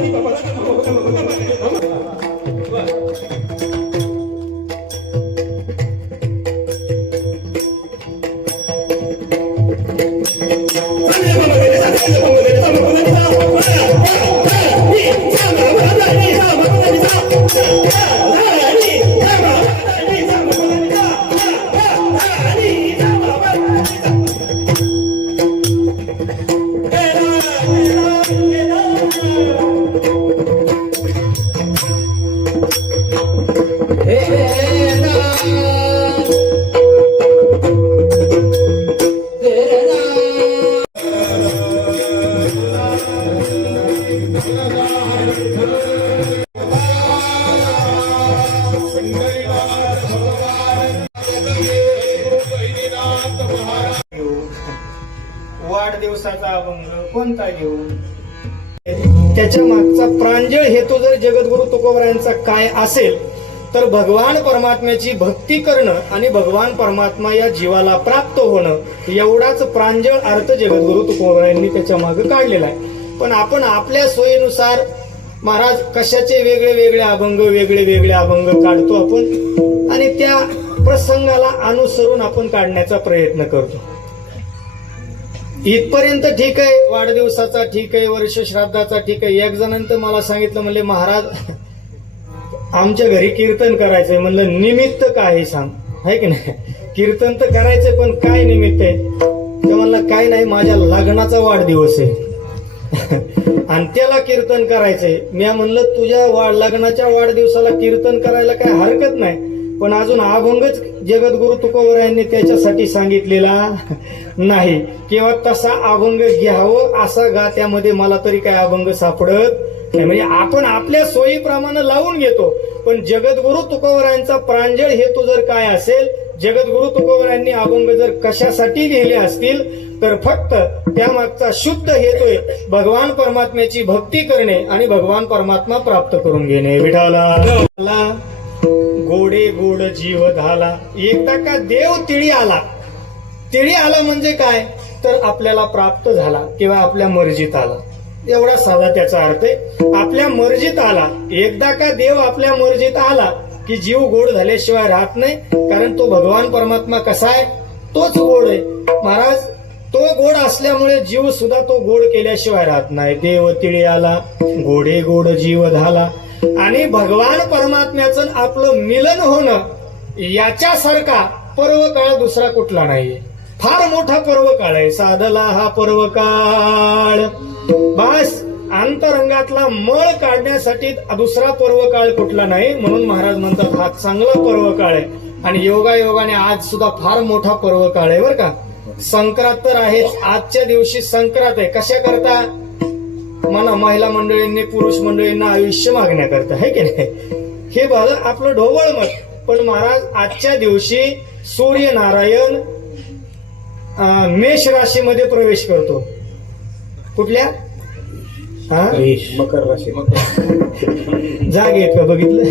分かんない分かんない分かんない。वाढदिवसाचा अभंग कोणता घेऊ? त्याच्या मागचा प्रांजळ हेतू जर जगद्गुरु तुकोबरायांचा काय असेल तर भगवान परमात्म्याची भक्ती करणं आणि भगवान परमात्मा या जीवाला प्राप्त होणं एवढाच प्रांजळ अर्थ जगद्गुरु तुकोबरायांनी त्याच्यामागे काढलेला आहे. पण आपण आपल्या सोयीनुसार महाराज कशाचे वेगळे वेगळे अभंग वेगळे वेगळे अभंग काढतो आपण आणि त्या प्रसंगाला अनुसरून आपण काढण्याचा प्रयत्न करतो. इथपर्यंत ठीक आहे वाढदिवसाचा ठीक आहे वर्ष श्राद्धाचा ठीक आहे. एक जणांनी मला सांगितलं म्हणजे महाराज आमच्या घरी कीर्तन करायचंय म्हणलं निमित्त काय आहे सांग. आहे की नाही? कीर्तन तर करायचंय पण काय निमित्त आहे? ते म्हणलं काय नाही माझ्या लग्नाचा वाढदिवस आहे. आणि त्याला कीर्तन करायचंय. मी म्हणलं तुझ्या वा- लग्नाच्या वाढदिवसाला कीर्तन करायला काय हरकत नाही. पण अजून अभंगच जगद्गुरु तुकोबरायांनी त्याच्यासाठी सांगितलेला नाही. किंवा तसा अभंग घ्यावं असा गा त्यामध्ये मला तरी काय अभंग सापडत म्हणजे आपण आपल्या सोयीप्रमाणे लावून घेतो. पण जगद्गुरु तुकोबरायांचा प्रांजळ हेतू जर काय असेल जगद्गुरु तुकोबरायांनी अभंग जर कशासाठी लिहिले असतील तर फक्त त्यामागचा शुद्ध हेतू भगवान परमात्म्याची भक्ती करणे आणि भगवान परमात्मा प्राप्त करून घेणे. विठाला. गोडे गोड जीव झाला एकदा का देव तिळी आला. तिळी आला म्हणजे काय? तर आपल्याला प्राप्त झाला किंवा आपल्या मर्जीत आला. एवढा साधा त्याचा अर्थ आहे. आपल्या मर्जीत आला. एकदा का देव आपल्या मर्जीत आला की जीव गोड झाल्याशिवाय राहत नाही कारण तो भगवान परमात्मा कसा आहे? तोच गोड आहे. महाराज तो गोड असल्यामुळे जीव सुद्धा तो गोड केल्याशिवाय राहत नाही. देव तिळे आला गोडे गोड जीव झाला. आणि भगवान परमात्म्याचं आपलं मिलन होणं याच्यासारखा पर्व काळ दुसरा कुठला नाहीये. फार मोठा पर्व काळ आहे. साधला हा पर्व काळ बस अंतरंगातला मळ काढण्यासाठी दुसरा पर्व काळ कुठला नाही म्हणून महाराज म्हणतात हा चांगला पर्व काळ आहे. आणि योगा योगाने आज सुद्धा फार मोठा पर्व काळ आहे बर का? संक्रांत तर आहेच. आजच्या दिवशी संक्रांत आहे. कशा करता? मला महिला मंडळींनी पुरुष मंडळींना आयुष्य मागण्याकरता आहे की नाही? हे बघ आपलं ढोबळ मत. पण महाराज आजच्या दिवशी सूर्यनारायण मेष राशीमध्ये प्रवेश करतो. कुठल्या? हा? मकर राशी. जाग येत का बघितलं?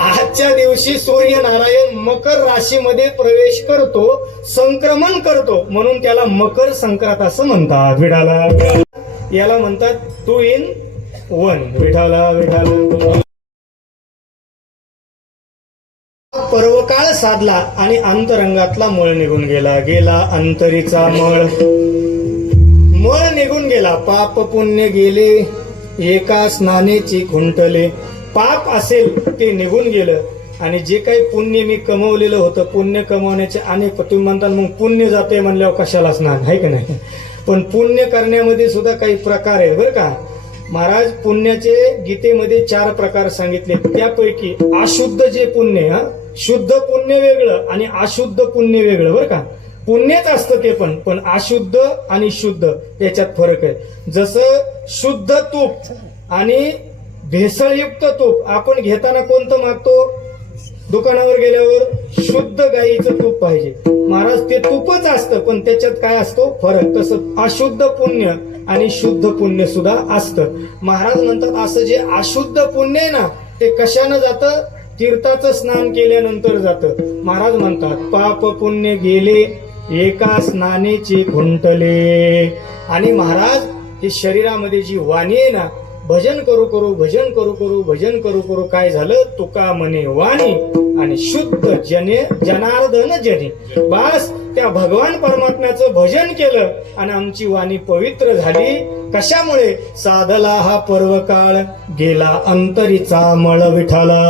आजच्या दिवशी सूर्यनारायण मकर राशीमध्ये प्रवेश करतो संक्रमण करतो. म्हणून त्याला मकर संक्रांत असं म्हणतात. विठाला याला म्हणतात टू इन वन विठाला विठाला. पर्वकाळ साधला आणि अंतरंगातला मळ निघून गेला. गेला अंतरीचा मळ. गेला पाप पुण्य गेले एका स्नानेची खुंटले. पाप असेल ते निघून गेलं. आणि जे काही पुण्य मी कमवलेलं होतं पुण्य कमवण्याचे अनेक तुम्ही म्हणतात मग पुण्य जाते म्हणल्यावर कशाला स्नान? आहे का नाही? पण पुण्य करण्यामध्ये सुद्धा काही प्रकार आहे बरं का? महाराज पुण्याचे गीतेमध्ये चार प्रकार सांगितले. त्यापैकी अशुद्ध जे पुण्य हा शुद्ध पुण्य वेगळं आणि अशुद्ध पुण्य वेगळं बरं का? पुण्यच असतं ते पण पण अशुद्ध आणि शुद्ध याच्यात फरक आहे. जसं शुद्ध तूप आणि भेसळयुक्त तूप आपण घेताना कोणतं मागतो? दुकानावर गेल्यावर शुद्ध गाईचं तूप पाहिजे. महाराज ते तूपच असतं पण त्याच्यात काय असतो? फरक. तसं अशुद्ध पुण्य आणि शुद्ध पुण्य सुद्धा असतं. महाराज म्हणतात असं जे अशुद्ध पुण्य आहे ना ते कशानं जातं? तीर्थाचं स्नान केल्यानंतर जातं. महाराज म्हणतात पाप पुण्य गेले एका स्नानेचे खुंटले. आणि महाराज ही शरीरामध्ये जी वाणी आहे ना भजन करू करू भजन करू करू भजन करू करू काय झालं? तुका म्हणे वाणी आणि शुद्ध जने जनार्दन जने. बास त्या भगवान परमात्म्याचं भजन केलं आणि आमची वाणी पवित्र झाली. कशामुळे? साधला हा पर्व काळ गेला अंतरीचा मळ विठाला